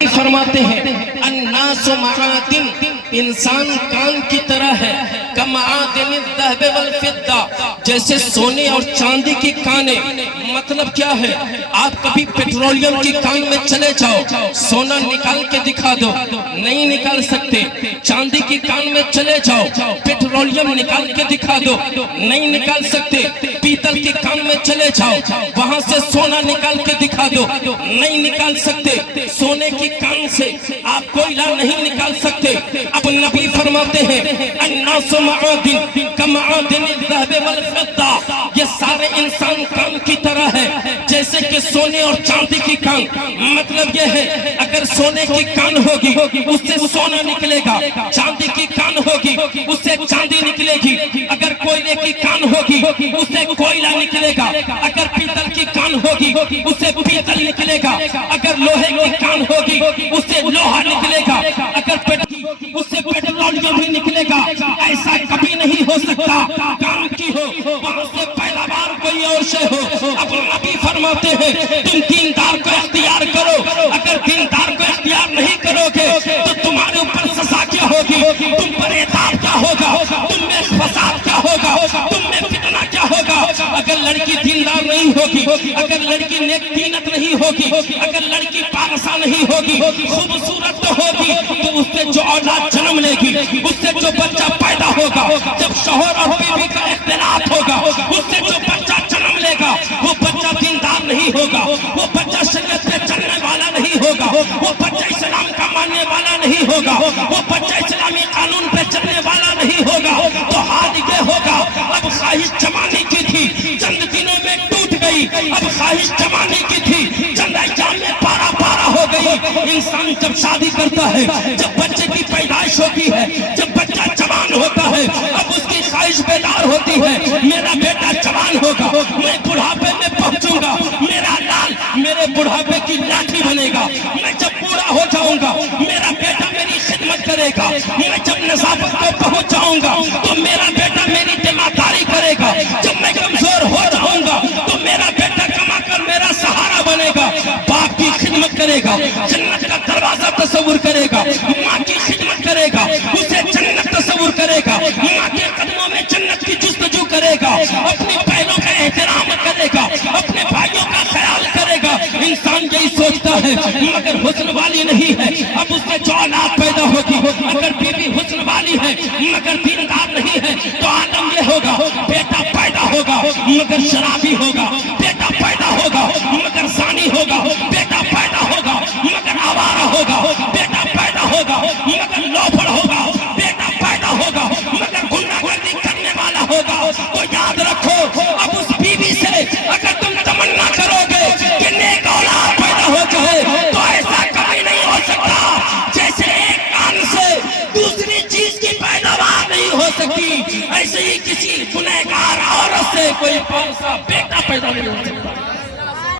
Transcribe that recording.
فرماتے ہیں الناس معادن، انسان کان کی طرح ہے، کمعادن الذهب والفضہ، جیسے سونے اور چاندی کی کانیں۔ مطلب کیا ہے؟ آپ کبھی پیٹرولیم کی کان میں چلے جاؤ، سونا نکال کے دکھا دو، نہیں نکال سکتے۔ چاندی کی کان میں چلے جاؤ، پیٹرولیم نکال کے دکھا دو، نہیں نکال سکتے۔ پیتل کی کان میں چلے جاؤ، وہاں سے سونا نکال کے دکھا دو، نہیں نکال سکتے۔ سونے کی کان سے آپ کوئلہ نہیں نکال سکتے۔ اب نبی فرماتے ہیں الناس معادن کمعادن الذهب والفضہ، یہ سارے انسان کان کی طرح ہے جیسے کہ سونے اور چاندی کی کان۔ مطلب یہ ہے اگر سونے کی کان ہوگی اس سے سونا نکلے گا، چاندی کی کان ہوگی اس سے چاندی نکلے گی، اگر کوئلے کی کان ہوگی اس سے کوئلہ نکلے گا، اگر پیتل کی کان ہوگی اس سے پیتل نکلے گا، اگر لوہے کی کان ہوگی اس سے لوہا نکلے گا، اگر اس سے پیٹرولیم بھی نکلے گا۔ ایسا کبھی نہیں ہو سکتا کان کی ہو وہاں سے پیداوار کوئی اور شے ہو۔ اب نبی فرماتے ہیں تم دیندار کو اختیار کرو، اگر دیندار کو اختیار نہیں کرو گے تو تمہارے اوپر سزا کیا ہوگی، تم پر عذاب کیا ہوگا، تم میں فساد کیا ہوگا، تم میں فتنہ کیا ہوگا۔ اگر لڑکی دیندار نہیں ہوگی، اگر لڑکی نیک دینت نہیں ہوگی، اگر لڑکی پارسا نہیں ہوگی، خوبصورت تو ہوگی تو اس سے جو اولاد جنم لے گی، اس سے جو بچہ پیدا ہوگا، جب شوہر اور بیوی کا اختلاط ہوگا اس سے جو بچہ جنم لے گا وہ بچہ دیندار نہیں ہوگا، وہ بچہ شریعت پہ چلنے والا نہیں ہوگا، وہ بچہ اسلام کا ماننے والا نہیں ہوگا، وہ بچہ اسلامی قانون پہ چلنے والا نہیں ہوگا۔ تو حال یہ ہوگا اب خواہش جمانے کی تھی چند دنوں میں ٹوٹ گئی، اب خواہش جمانے کی تھی چند ایام میں پارا پارا ہو گئی۔ انسان جب شادی کرتا ہے، جب بچے کی پیدائش ہوتی ہے، جب بچہ جوان ہوتا ہے، اب اس کی خواہش بیدار ہوتی ہے میرا بیٹا جوان ہوگا، میں بڑھاپے میں پہنچوں گا، میرا لال میرے بڑھاپے کی لاٹھی بنے گا، میں جب بوڑھا ہو جاؤں گا میرا بیٹا میری خدمت کرے گا، میں جب نصابت کو پہنچ جاؤں گا تو میرا بیٹا میری ذمہ کرے گا، جب میں کمزور ہو جاؤں گا تو میرا بیٹا کما کر میرا سہارا بنے گا، باپ کی خدمت کرے گا، جنت کا دروازہ تصور کرے گا، ماں کی خدمت کرے گا، اسے جنت تصور کرے گا، ماں کے قدموں میں جنت کی جستجو کرے گا، اپنی بہنوں کا احترام کرے گا، اپنے بھائیوں کا خیال کرے گا۔ انسان یہی سوچتا ہے مگر حسن والی نہیں ہے، اب اس سے جو اولاد پیدا ہوگی، اگر بیوی حسن والی ہے مگر دیندار نہیں ہے تو عالم یہ ہوگا بیٹا پیدا ہوگا مگر شرابی ہوگا، بیٹا پیدا ہوگا مگر زانی ہوگا، بیٹا پیدا ہوگا مگر آوارہ ہوگا، بیٹا پیدا ہوگا مگر لوفڑ ہوگا، بیٹا پیدا ہوگا مگر گناہ گردی کرنے والا ہوگا۔ تو یاد رکھو اب اس بیوی سے اگر تم تمنا کرو گے کہ نیک اولاد پیدا ہو جائے تو ایسا کبھی نہیں ہو سکتا، جیسے ایک کان سے دوسری چیز کی پیداوار نہیں ہو سکتی ایسے ہی کسی گنہگار عورت سے کوئی پاؤں سا بیٹا پیدا نہیں ہو سکتا۔